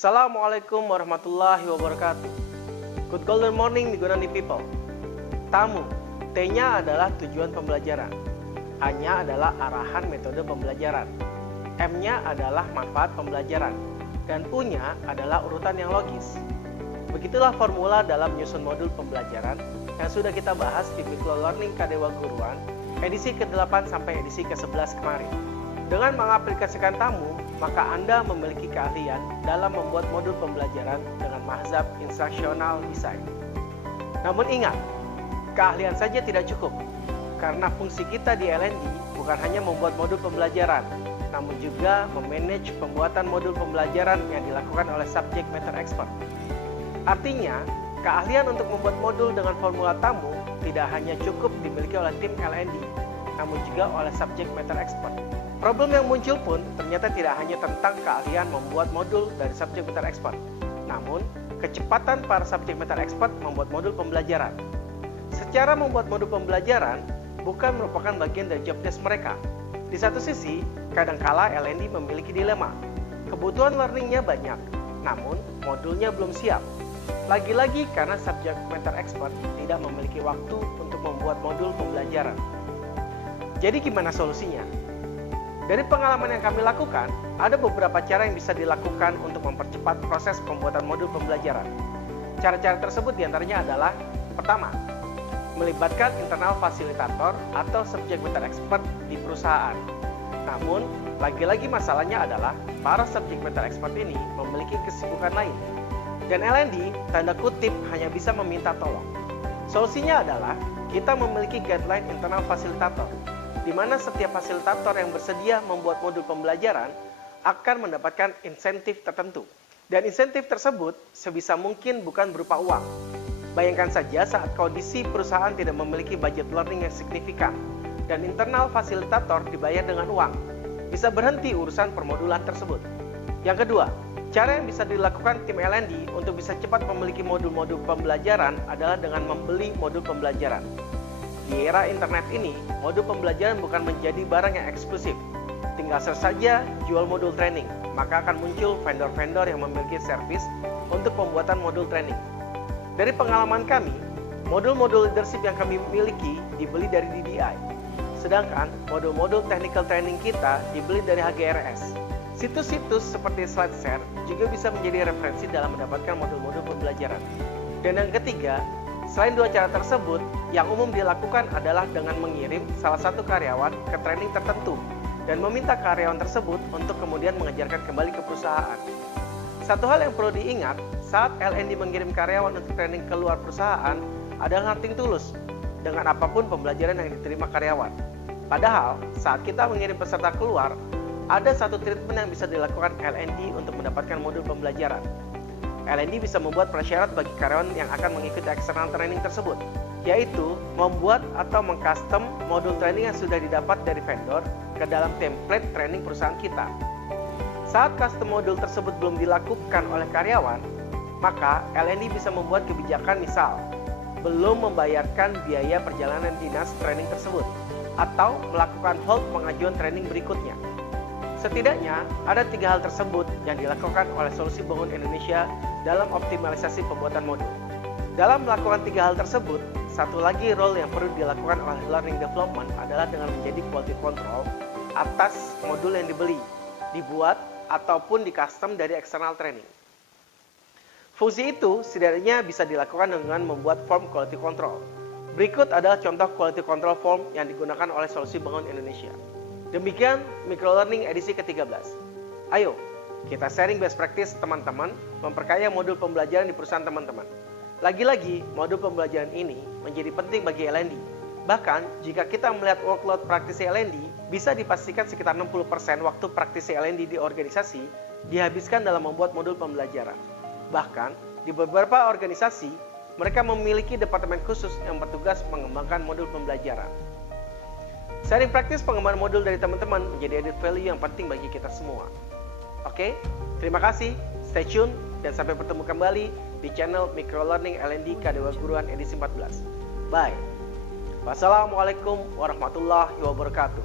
Assalamualaikum warahmatullahi wabarakatuh. Good golden morning Nigonani people. Tamu, T-nya adalah tujuan pembelajaran. A-nya adalah arahan metode pembelajaran. M-nya adalah manfaat pembelajaran. Dan U-nya adalah urutan yang logis. Begitulah formula dalam menyusun modul pembelajaran yang sudah kita bahas di Microlearning Kadewa Guruan edisi ke-8 sampai edisi ke-11 kemarin. Dengan mengaplikasikan tamu, maka Anda memiliki keahlian dalam membuat modul pembelajaran dengan mazhab instruksional design. Namun ingat, keahlian saja tidak cukup, karena fungsi kita di LND bukan hanya membuat modul pembelajaran, namun juga memanage pembuatan modul pembelajaran yang dilakukan oleh subject matter expert. Artinya, keahlian untuk membuat modul dengan formula tamu tidak hanya cukup dimiliki oleh tim LND, namun juga oleh subject matter expert. Problem yang muncul pun ternyata tidak hanya tentang keahlian membuat modul dari subject matter expert, namun kecepatan para subject matter expert membuat modul pembelajaran. Secara membuat modul pembelajaran bukan merupakan bagian dari job desk mereka. Di satu sisi, kadangkala LND memiliki dilema. Kebutuhan learningnya banyak, namun modulnya belum siap. Lagi-lagi karena subject matter expert tidak memiliki waktu untuk membuat modul pembelajaran. Jadi gimana solusinya? Dari pengalaman yang kami lakukan, ada beberapa cara yang bisa dilakukan untuk mempercepat proses pembuatan modul pembelajaran. Cara-cara tersebut diantaranya adalah: pertama, melibatkan internal fasilitator atau subject matter expert di perusahaan. Namun, lagi-lagi masalahnya adalah para subject matter expert ini memiliki kesibukan lain. Dan LND, tanda kutip, hanya bisa meminta tolong. Solusinya adalah kita memiliki guideline internal fasilitator, di mana setiap fasilitator yang bersedia membuat modul pembelajaran akan mendapatkan insentif tertentu. Dan insentif tersebut sebisa mungkin bukan berupa uang. Bayangkan saja saat kondisi perusahaan tidak memiliki budget learning yang signifikan, dan internal fasilitator dibayar dengan uang. Bisa berhenti urusan permodulan tersebut. Yang kedua, cara yang bisa dilakukan tim LND untuk bisa cepat memiliki modul-modul pembelajaran adalah dengan membeli modul pembelajaran. Di era internet ini, modul pembelajaran bukan menjadi barang yang eksklusif. Tinggal search saja jual modul training, maka akan muncul vendor-vendor yang memiliki servis untuk pembuatan modul training. Dari pengalaman kami, modul-modul leadership yang kami miliki dibeli dari DDI, sedangkan modul-modul technical training kita dibeli dari HGRS. Situs-situs seperti SlideShare juga bisa menjadi referensi dalam mendapatkan modul-modul pembelajaran. Dan yang ketiga, selain dua cara tersebut, yang umum dilakukan adalah dengan mengirim salah satu karyawan ke training tertentu dan meminta karyawan tersebut untuk kemudian mengajarkan kembali ke perusahaan. Satu hal yang perlu diingat, saat LND mengirim karyawan untuk training ke luar perusahaan adalah nothing tulus dengan apapun pembelajaran yang diterima karyawan. Padahal, saat kita mengirim peserta keluar, ada satu treatment yang bisa dilakukan LND untuk mendapatkan modul pembelajaran. LND bisa membuat prasyarat bagi karyawan yang akan mengikuti external training tersebut, yaitu membuat atau mengcustom modul training yang sudah didapat dari vendor ke dalam template training perusahaan kita. Saat custom modul tersebut belum dilakukan oleh karyawan, maka LND bisa membuat kebijakan, misal belum membayarkan biaya perjalanan dinas training tersebut, atau melakukan hold pengajuan training berikutnya. Setidaknya ada 3 hal tersebut yang dilakukan oleh Solusi Bangun Indonesia dalam optimalisasi pembuatan modul. Dalam melakukan 3 hal tersebut, satu lagi role yang perlu dilakukan oleh Learning Development adalah dengan menjadi quality control atas modul yang dibeli, dibuat, ataupun di custom dari external training. Fungsi itu setidaknya bisa dilakukan dengan membuat form quality control. Berikut adalah contoh quality control form yang digunakan oleh Solusi Bangun Indonesia. Demikian Microlearning edisi ke-13. Ayo, kita sharing best practice teman-teman memperkaya modul pembelajaran di perusahaan teman-teman. Lagi-lagi, modul pembelajaran ini menjadi penting bagi LND. Bahkan, jika kita melihat workload praktisi LND, bisa dipastikan sekitar 60% waktu praktisi LND di organisasi dihabiskan dalam membuat modul pembelajaran. Bahkan, di beberapa organisasi, mereka memiliki departemen khusus yang bertugas mengembangkan modul pembelajaran. Sharing praktis pengembangan modul dari teman-teman menjadi added value yang penting bagi kita semua. Oke, terima kasih, stay tune, dan sampai bertemu kembali di channel Microlearning LND Kadewa Guruan edisi 14. Bye. Wassalamualaikum warahmatullahi wabarakatuh.